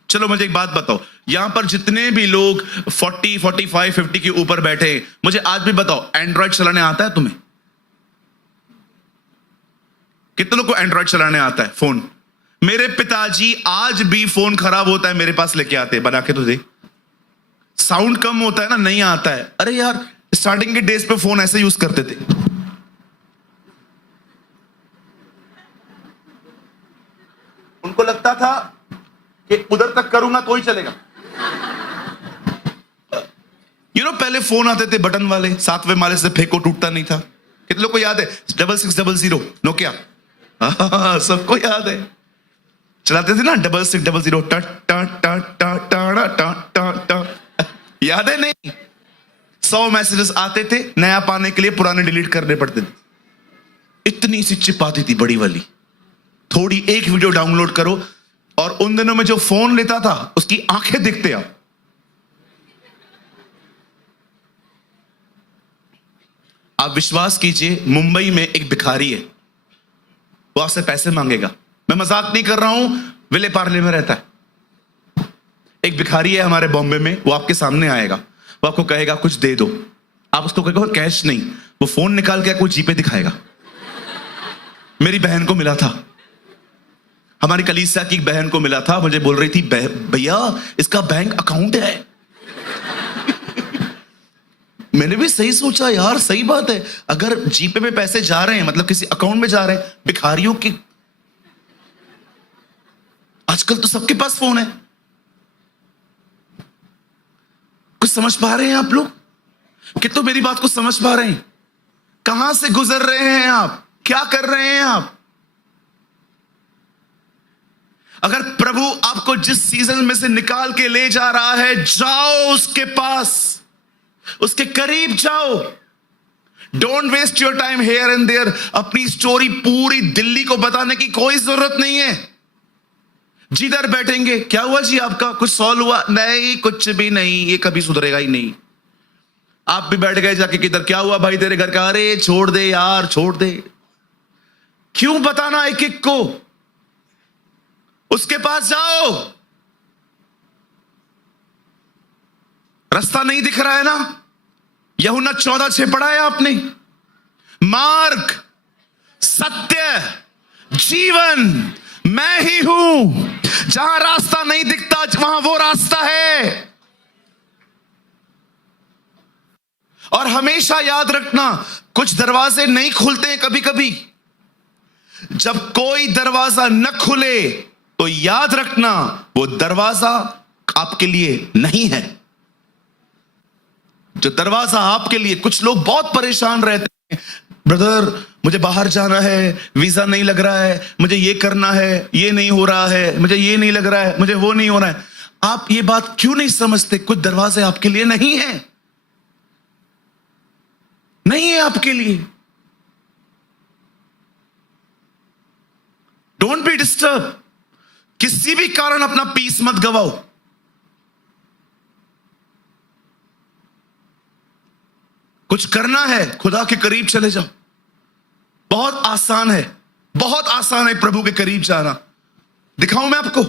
चलो मुझे एक बात बताओ, यहां पर जितने भी लोग 40, 45, 50 के ऊपर बैठे हैं, मुझे आज भी बताओ, एंड्रॉयड चलाने आता है तुम्हें? कितने लोग को एंड्रॉयड चलाने आता है फोन? मेरे पिताजी आज भी फोन खराब होता है मेरे पास लेके आते हैं, बना के तो दे। साउंड कम होता है ना, नहीं आता है। अरे यार, स्टार्टिंग के डेज पे फोन ऐसे यूज करते थे। उनको लगता था कि उधर तक करूंगा तो ही चलेगा। पहले फोन आते थे बटन वाले, 7वें माले से फेंको टूटता नहीं था। कितने लोग को याद है? 6600 नोकिया, सबको याद है। चलाते थे ना 6600 टा टा टा टा टा टा टा टा। याद है? नहीं। 100 मैसेजेस आते थे, नया पाने के लिए पुराने डिलीट करने पड़ते थे। इतनी सी चिप आती थी बड़ी वाली, थोड़ी एक वीडियो डाउनलोड करो, और उन दिनों में जो फोन लेता था उसकी आंखें दिखते। आप विश्वास कीजिए, मुंबई में एक भिखारी है, वो आपसे पैसे मांगेगा। मैं मजाक नहीं कर रहा हूं, विले पार्ले में रहता है। एक भिखारी है हमारे बॉम्बे में, वो आपके सामने आएगा, वो आपको कहेगा कुछ दे दो। आप उसको कहेगा कैश नहीं, वो फोन निकाल के कोई जीपे दिखाएगा। मेरी बहन को मिला था, हमारी कलीसिया की एक बहन को मिला था, मुझे बोल रही थी भैया इसका बैंक अकाउंट है। मैंने भी सही सोचा यार, सही बात है, अगर जीपे में पैसे जा रहे हैं मतलब किसी अकाउंट में जा रहे हैं। भिखारियों की आजकल तो सबके पास फोन है। कुछ समझ पा रहे हैं आप लोग? कि तो मेरी बात को समझ पा रहे हैं? कहां से गुजर रहे हैं आप? क्या कर रहे हैं आप? अगर प्रभु आपको जिस सीजन में से निकाल के ले जा रहा है, जाओ उसके पास, उसके करीब जाओ। Don't waste your time here and there. अपनी स्टोरी पूरी दिल्ली को बताने की कोई जरूरत नहीं है। जिधर बैठेंगे, क्या हुआ जी आपका, कुछ सॉल्व हुआ? नहीं, कुछ भी नहीं, ये कभी सुधरेगा ही नहीं। आप भी बैठ गए जाके किधर, क्या हुआ भाई तेरे घर का? अरे छोड़ दे यार, छोड़ दे। क्यों बताना एक एक को? उसके पास जाओ। रास्ता नहीं दिख रहा है ना? यूहन्ना 14:6 पढ़ा है आपने? मार्ग, सत्य, जीवन मैं ही हूं। जहां रास्ता नहीं दिखता वहां वो रास्ता है। और हमेशा याद रखना, कुछ दरवाजे नहीं खुलते हैं कभी कभी। जब कोई दरवाजा न खुले तो याद रखना वो दरवाजा आपके लिए नहीं है। जो दरवाजा आपके लिए, कुछ लोग बहुत परेशान रहते हैं, ब्रदर मुझे बाहर जाना है, वीजा नहीं लग रहा है, मुझे ये करना है, ये नहीं हो रहा है, मुझे ये नहीं लग रहा है, मुझे वो नहीं हो रहा है। आप ये बात क्यों नहीं समझते? कुछ दरवाजे आपके लिए नहीं है, नहीं है आपके लिए। Don't be disturb. किसी भी कारण अपना पीस मत गवाओ। कुछ करना है, खुदा के करीब चले जाओ। बहुत आसान है, बहुत आसान है प्रभु के करीब जाना। दिखाऊं मैं आपको?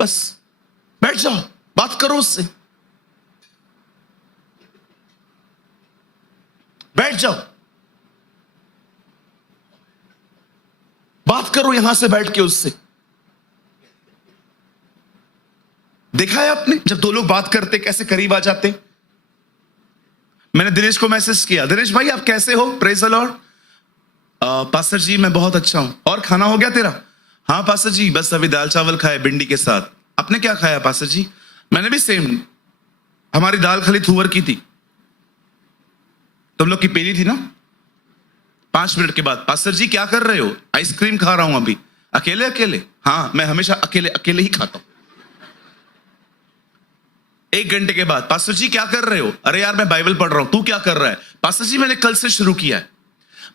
बस बैठ जाओ, बात करो उससे, बैठ जाओ, बात करो यहां से बैठ के उससे। देखा है आपने, जब दो लोग बात करते कैसे करीब आ जाते। मैंने दिनेश को मैसेज किया, दिनेश भाई आप कैसे हो? Praise the Lord. पास्टर जी मैं बहुत अच्छा हूं। और खाना हो गया तेरा? हाँ पास्टर जी, बस अभी दाल चावल खाए भिंडी के साथ। आपने क्या खाया पास्टर जी? मैंने भी सेम, हमारी दाल खाली तुअर की थी। तुम लोग की पेली थी ना? 5 मिनट के बाद, पास्टर जी क्या कर रहे हो? आइसक्रीम खा रहा हूं अभी। अकेले अकेले? हाँ मैं हमेशा अकेले अकेले ही खाता हूं। 1 घंटे के बाद, पास्टर जी क्या कर रहे हो? अरे यार मैं बाइबल पढ़ रहा हूं। तू क्या कर रहा है? पास्टर जी मैंने कल से शुरू किया है।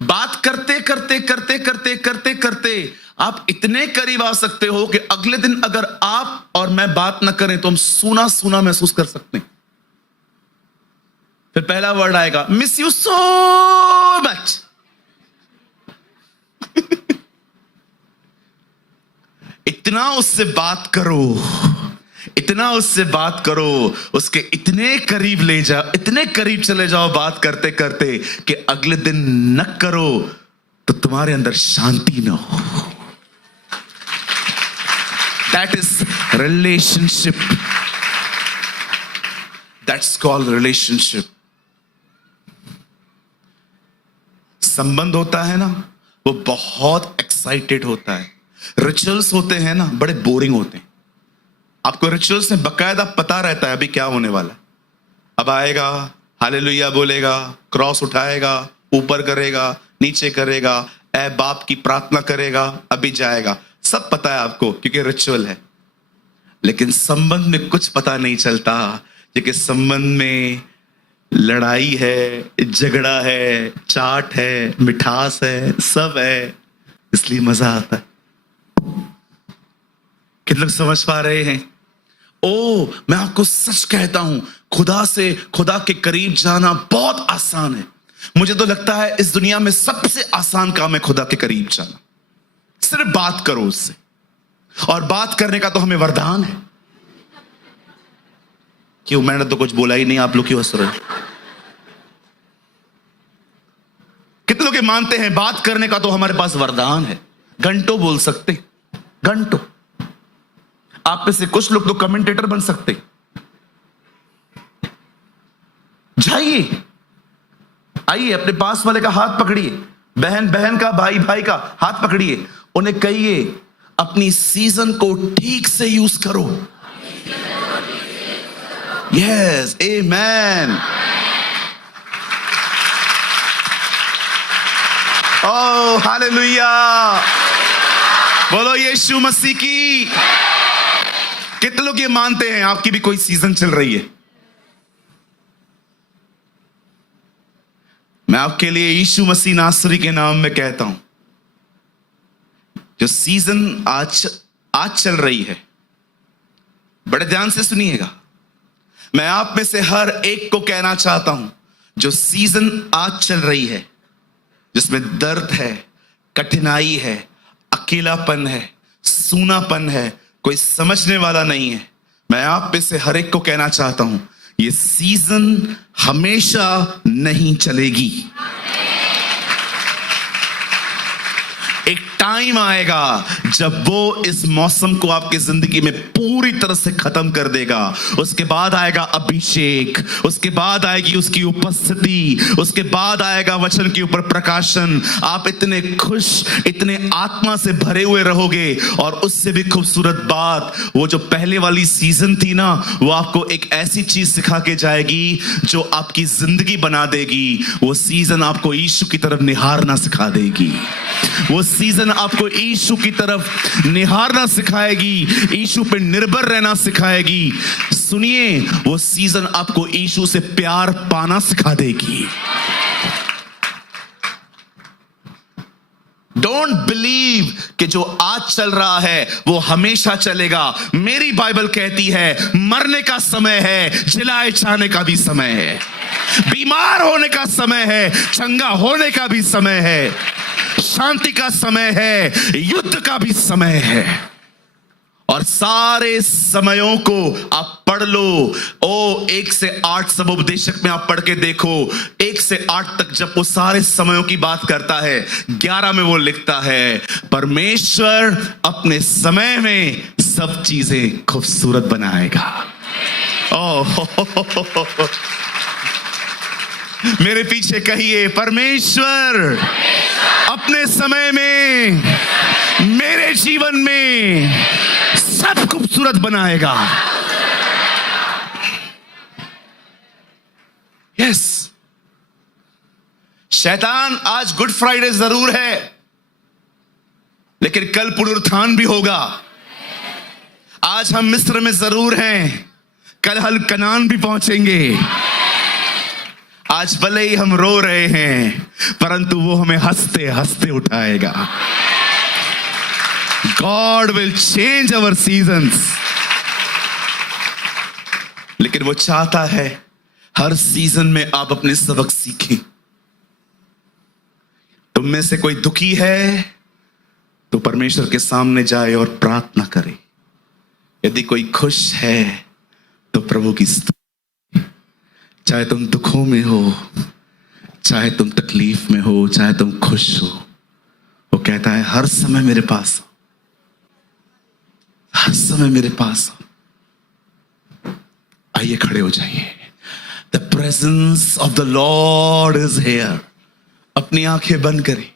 बात करते करते करते करते करते करते आप इतने करीब आ सकते हो कि अगले दिन अगर आप और मैं बात ना करें तो हम सूना सूना महसूस कर सकते हैं। फिर पहला वर्ड आएगा, मिस यू सो मच। इतना उससे बात करो, इतना उससे बात करो, उसके इतने करीब ले जाओ, इतने करीब चले जाओ बात करते करते कि अगले दिन न करो तो तुम्हारे अंदर शांति न हो। That is relationship, that's called relationship. संबंध होता है ना, वो बहुत एक्साइटेड होता है। रिचुअल्स होते हैं ना, बड़े बोरिंग होते हैं। आपको रिचुअल्स में बकायदा पता रहता है अभी क्या होने वाला। अब आएगा, हालेलुया बोलेगा, क्रॉस उठाएगा, ऊपर करेगा, नीचे करेगा, ऐ बाप की प्रार्थना करेगा, अभी जाएगा। सब पता है आपको क्योंकि रिचुअल है। लेकिन संबंध में कुछ पता नहीं चलता, क्योंकि संबंध में लड़ाई है, झगड़ा है, चाट है, मिठास है, सब है, इसलिए मजा आता है। कितने लोग समझ पा रहे हैं? ओ मैं आपको सच कहता हूं, खुदा से, खुदा के करीब जाना बहुत आसान है। मुझे तो लगता है इस दुनिया में सबसे आसान काम है खुदा के करीब जाना। सिर्फ बात करो उससे, और बात करने का तो हमें वरदान है। क्यों? मैंने तो कुछ बोला ही नहीं, आप लोग क्यों हंस रहे हो? कितने लोग मानते हैं बात करने का तो हमारे पास वरदान है, घंटों बोल सकते, घंटों। आप में से कुछ लोग तो कमेंटेटर बन सकते। जाइए, आइए, अपने पास वाले का हाथ पकड़िए, बहन बहन का, भाई भाई का हाथ पकड़िए, उन्हें कहिए अपनी सीजन को ठीक से यूज करो। यस, आमेन। ओह हालेलुया, बोलो यीशु मसीह की। कितने लोग ये मानते हैं आपकी भी कोई सीजन चल रही है? मैं आपके लिए यीशु मसीह नासरी के नाम में कहता हूं, जो सीजन आज चल रही है, बड़े ध्यान से सुनिएगा। मैं आप में से हर एक को कहना चाहता हूं, जो सीजन आज चल रही है, जिसमें दर्द है, कठिनाई है, अकेलापन है, सूनापन है, कोई समझने वाला नहीं है, मैं आप में से हर एक को कहना चाहता हूं, ये सीजन हमेशा नहीं चलेगी। एक टाइम आएगा जब वो इस मौसम को आपकी जिंदगी में पूरी तरह से खत्म कर देगा। उसके बाद आएगा अभिषेक, उसके बाद आएगी उसकी उपस्थिति, उसके बाद आएगा वचन के ऊपर प्रकाशन। आप इतने खुश, इतने आत्मा से भरे हुए रहोगे। और उससे भी खूबसूरत बात, वो जो पहले वाली सीजन थी ना, वो आपको एक ऐसी चीज सिखा के जाएगी जो आपकी जिंदगी बना देगी। वो सीजन आपको यीशु की तरफ निहारना सिखा देगी। वो सीजन आपको यीशु की तरफ निहारना सिखाएगी, यीशु पे निर्भर रहना सिखाएगी। सुनिए, वो सीजन आपको यीशु से प्यार पाना सिखा देगी। डोंट बिलीव कि जो आज चल रहा है वो हमेशा चलेगा। मेरी बाइबल कहती है मरने का समय है, जिलाए जाने का भी समय है, बीमार होने का समय है, चंगा होने का भी समय है, शांति का समय है, युद्ध का भी समय है। और सारे समयों को आप पढ़ लो। 1 से 8 सबोपदेशक में आप पढ़ के देखो, 1 से 8 तक जब वो सारे समयों की बात करता है, 11 में वो लिखता है परमेश्वर अपने समय में सब चीजें खूबसूरत बनाएगा। मेरे पीछे कहिए, परमेश्वर अपने समय में मेरे जीवन में सब खूबसूरत बनाएगा। यस, शैतान आज गुड फ्राइडे जरूर है, लेकिन कल पुनरुत्थान भी होगा। आज हम मिस्र में जरूर हैं, कल हम कनान भी पहुंचेंगे। आज भले ही हम रो रहे हैं, परंतु वो हमें हंसते हंसते उठाएगा। God will change our seasons। लेकिन वो चाहता है हर सीजन में आप अपने सबक सीखें। तुम में से कोई दुखी है तो परमेश्वर के सामने जाए और प्रार्थना करे। यदि कोई खुश है तो प्रभु की स्तुति। चाहे तुम दुखों में हो, चाहे तुम तकलीफ में हो, चाहे तुम खुश हो, वो कहता है हर समय मेरे पास हो, हर समय मेरे पास हो। आइए खड़े हो जाइए। The presence of the Lord is here. अपनी आंखें बंद करें।